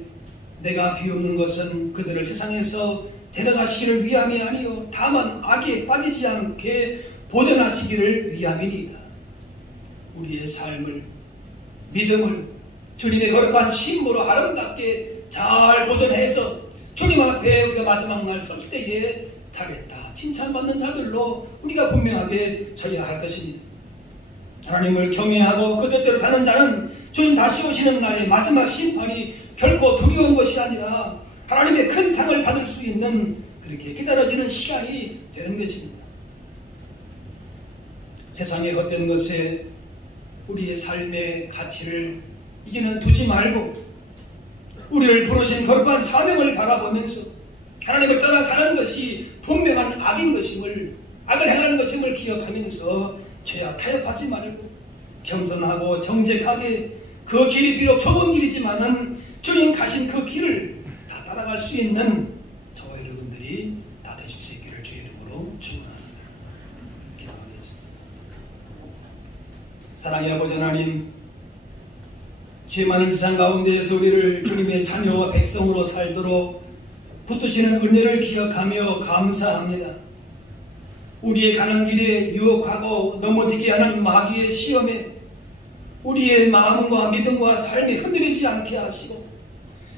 내가 비웃는 것은 그들을 세상에서 데려가시기를 위함이 아니요 다만 악에 빠지지 않게 보존하시기를 위함이니이다. 우리의 삶을 믿음을 주님의 거룩한 신부로 아름답게 잘 보존해서 주님 앞에 우리가 마지막 날 설 때에 잘했다 칭찬받는 자들로 우리가 분명하게 서야 할 것입니다. 하나님을 경외하고 그 뜻대로 사는 자는 주님 다시 오시는 날의 마지막 심판이 결코 두려운 것이 아니라 하나님의 큰 상을 받을 수 있는 그렇게 기다려지는 시간이 되는 것입니다. 세상의 헛된 것에 우리의 삶의 가치를 이제는 두지 말고 우리를 부르신 거룩한 사명을 바라보면서 하나님을 떠나가는 것이 분명한 악인 것임을 악을 행하는 것임을 기억하면서 죄와 타협하지 말고 겸손하고 정직하게 그 길이 비록 좁은 길이지만은 주님 가신 그 길을 다 따라갈 수 있는 저와 여러분들이 다 되실 수 있기를 주의 이름으로 축원합니다. 기도하겠습니다. 사랑의 아버지 하나님, 죄 많은 세상 가운데에서 우리를 주님의 자녀와 백성으로 살도록 붙드시는 은혜를 기억하며 감사합니다. 우리의 가는 길에 유혹하고 넘어지게 하는 마귀의 시험에 우리의 마음과 믿음과 삶이 흔들리지 않게 하시고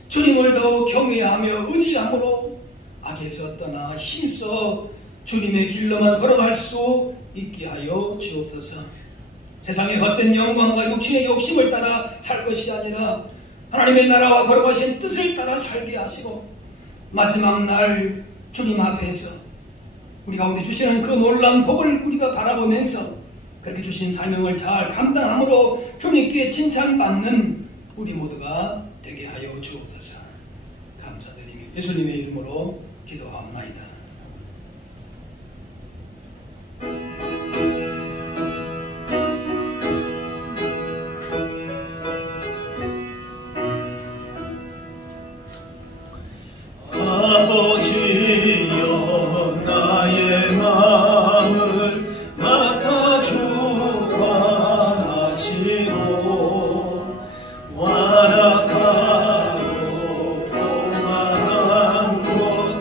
주님을 더욱 경외하며 의지함으로 악에서 떠나 힘써 주님의 길로만 걸어갈 수 있게 하여 주옵소서. 세상의 헛된 영광과 육신의 욕심을 따라 살 것이 아니라 하나님의 나라와 걸어가신 뜻을 따라 살게 하시고 마지막 날 주님 앞에서 우리 가운데 주시는 그 놀라운 복을 우리가 바라보면서 그렇게 주신 사명을 잘 감당함으로 주님께 칭찬받는 우리 모두가 되게 하여 주옵소서. 감사드리며 예수님의 이름으로 기도합나이다. 아버지여 나의 마음을 맡아 주관하시고 완악하고 교만한 것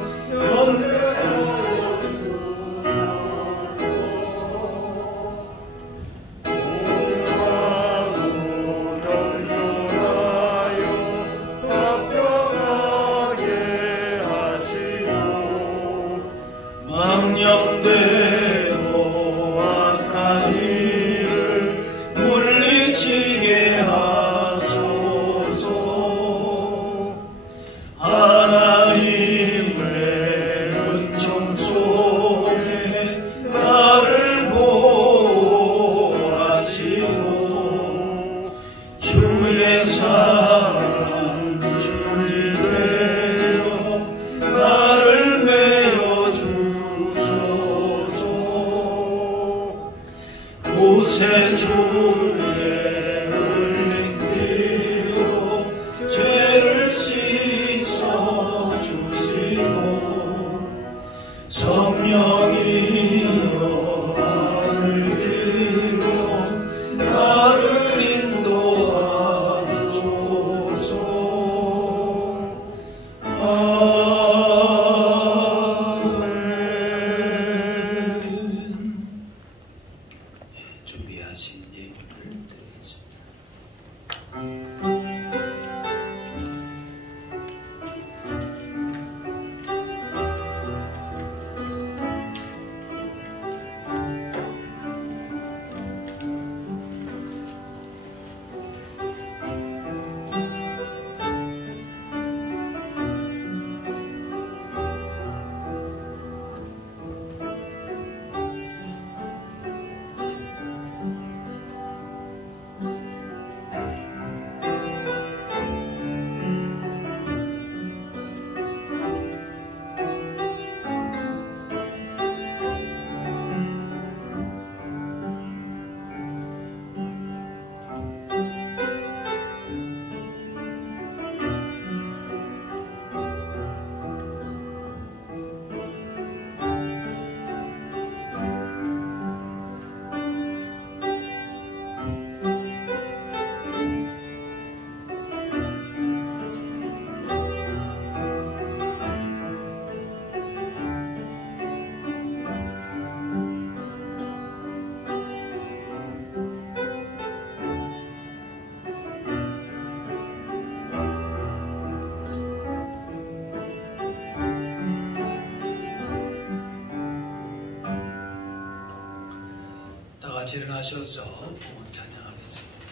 같이 일어나셔서 봉헌 찬양하겠습니다.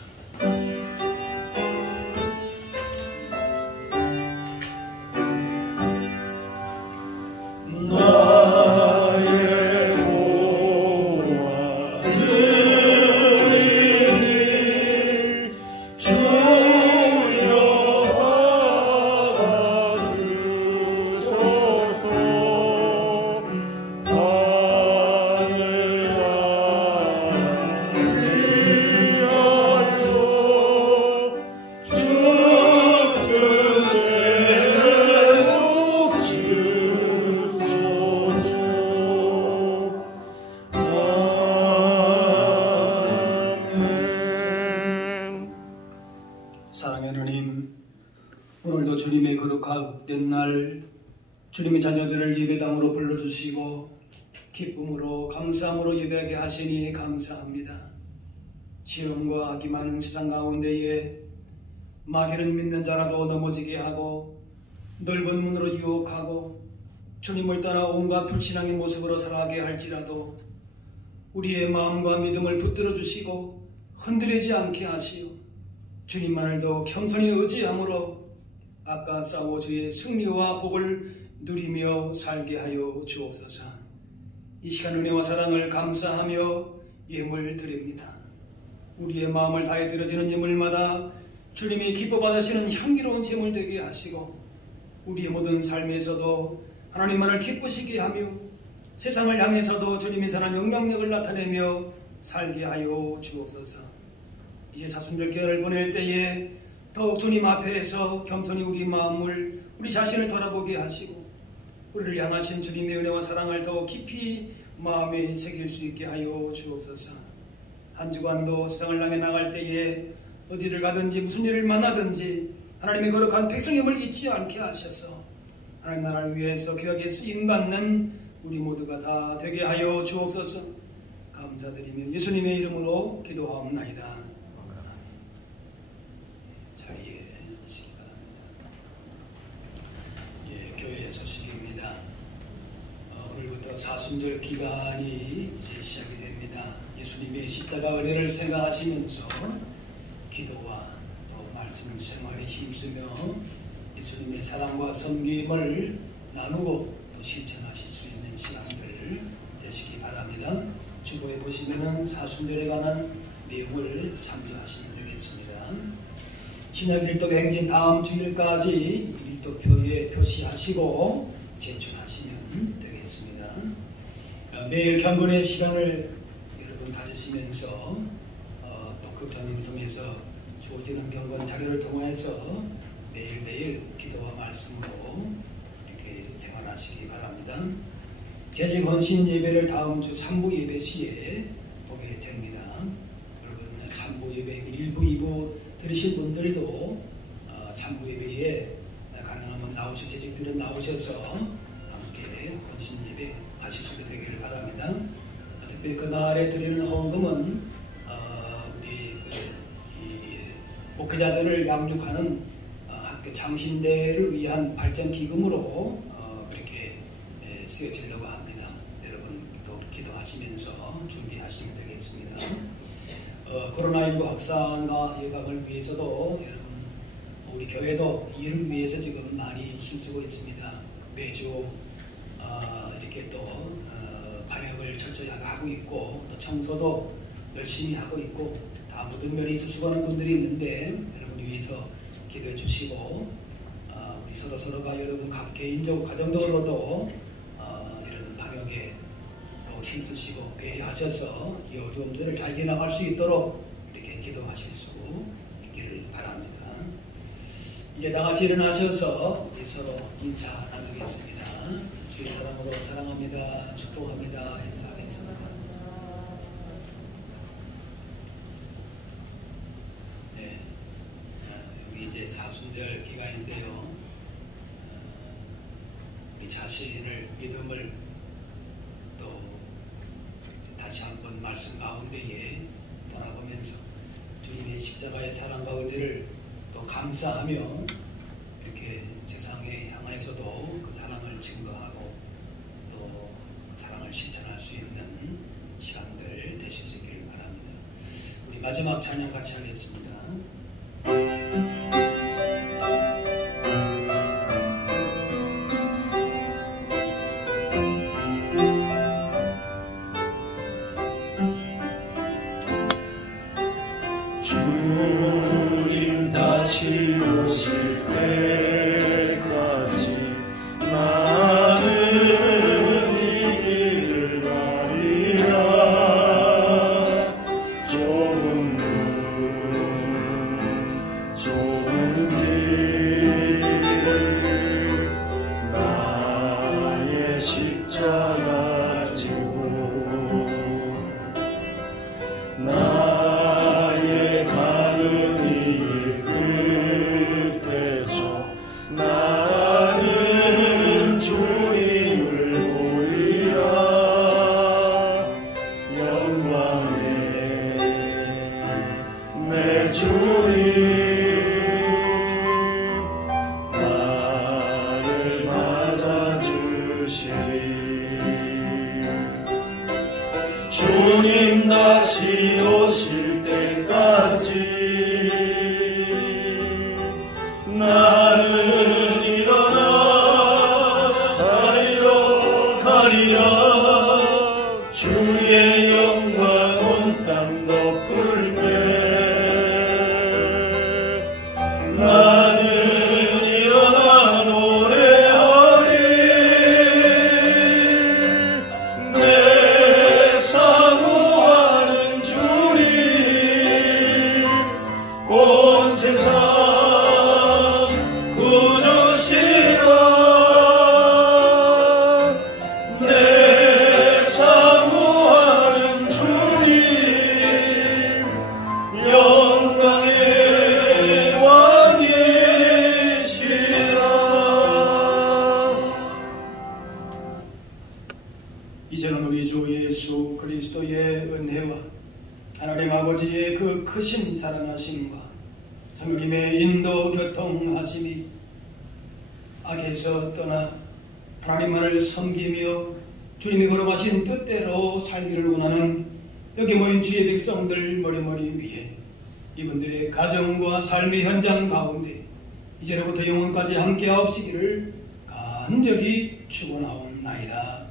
오늘도 주님의 거룩한 날 주님의 자녀들을 예배당으로 불러주시고 기쁨으로 감사함으로 예배하게 하시니 감사합니다. 시험과 악이 많은 세상 가운데에 마귀는 믿는 자라도 넘어지게 하고 넓은 문으로 유혹하고 주님을 떠나 온갖 불신앙의 모습으로 살아가게 할지라도 우리의 마음과 믿음을 붙들어 주시고 흔들리지 않게 하시오 주님만을 더 겸손히 의지함으로 아까 싸워 주의 승리와 복을 누리며 살게 하여 주옵소서. 이 시간 은혜와 사랑을 감사하며 예물 드립니다. 우리의 마음을 다해 드려지는 예물마다 주님이 기뻐 받으시는 향기로운 제물 되게 하시고 우리의 모든 삶에서도 하나님만을 기쁘시게 하며 세상을 향해서도 주님이 선한 영향력을 나타내며 살게 하여 주옵소서. 이제 사순절 기간을 보낼 때에 더욱 주님 앞에서 겸손히 우리 마음을 우리 자신을 돌아보게 하시고 우리를 향하신 주님의 은혜와 사랑을 더 깊이 마음에 새길 수 있게 하여 주옵소서. 한 주간도 세상을 향해 나갈 때에 어디를 가든지 무슨 일을 만나든지 하나님의 거룩한 백성임을 잊지 않게 하셔서 하나님 나라를 위해서 귀하게 쓰임받는 우리 모두가 다 되게 하여 주옵소서. 감사드리며 예수님의 이름으로 기도하옵나이다. 자리에 계시기 바랍니다. 교회 소식입니다. 오늘부터 사순절 기간이 이제 시작이 됩니다. 예수님의 십자가 은혜를 생각하시면서 기도와 또 말씀 생활에 힘쓰며 예수님의 사랑과 섬김을 나누고 또 실천하실 수 있는 시간들 되시기 바랍니다. 주보에 보시면은 사순절에 관한 내용을 참조하시면 되겠습니다. 신약 일독 행진 다음 주일까지 일도표에 표시하시고 제출하시면 되겠습니다. 매일 경건의 시간을 여러분 가지시면서 또 극전을 통해서 주어지는 경건 자료를 통해서 매일매일 기도와 말씀으로 이렇게 생활하시기 바랍니다. 재직 헌신 예배를 다음 주 3부 예배 시에 보게 됩니다. 여러분 3부 예배 1부, 2부 들으신 분들도 3부 예배에 가능하면 나오실 재직들은 나오셔서 함께 헌신 예배 하실 수 있게 되기를 바랍니다. 특별히 그날에 드리는 헌금은 우리 목회자들을 양육하는 학교 장신대를 위한 발전 기금으로 그렇게 쓰여지려고 합니다. 여러분 또 기도하시면서 준비하시면 되겠습니다. 코로나19 확산과 예방을 위해서도 여러분 우리 교회도 이를 위해서 지금 많이 힘쓰고 있습니다. 매주 이렇게 또 방역을 철저히 하고 있고 또 청소도 열심히 하고 있고 다 모든 면에서 수고하는 분들이 있는데 여러분 위해서 기도해 주시고 우리 서로가 여러분 각 개인적으로 가정적으로도 이런 방역에 또 힘쓰시고 배려하셔서 이 어려움들을 잘 이겨나갈 수 있도록 이렇게 기도하실 수 있기를 바랍니다. 이제 다같이 일어나셔서 우리 서로 인사 나누겠습니다. 주의 사랑으로 사랑합니다. 축복합니다. 인사하겠습니다. 네, 여기 이제 사순절 기간인데요. 우리 자신을 믿음을 또 다시 한번 말씀 가운데에 돌아보면서 주님의 십자가의 사랑과 은혜를 또 감사하며 이렇게 세상에 향해서도 그 사랑을 증거하고 또 그 사랑을 실천할 수 있는 시간들 되실 수 있기를 바랍니다. 마지막 찬양 같이 하겠습니다. 주님 다시 오실 때까지 나는 이 길을 달리라. 좁은 길 나의 십자가 지고 나의 가는 이 길 끝에서 나는 주님을 보리라. 영광의 내 주님 나를 맞아주시리. 주님 다시 오실 때까지 나는 일어나 달려가리라. 주의 영광 온 땅 덮을 때 나는 일어나 노래하리. 내 사모하는 주님 온 세상 구주시라. 내 사모하는 주님 영광의 왕이시라. 이제는 우리 주 예수 그리스도의 은혜와 하나님 아버지의 그 크신 사랑하심과 성령님의 인도 교통하심이 악에서 떠나 하나님만을 섬기며 주님이 걸어가신 뜻대로 살기를 원하는 여기 모인 주의 백성들 머리머리 위에 이분들의 가정과 삶의 현장 가운데 이제로부터 영원까지 함께하옵시기를 간절히 축원하옵나이다.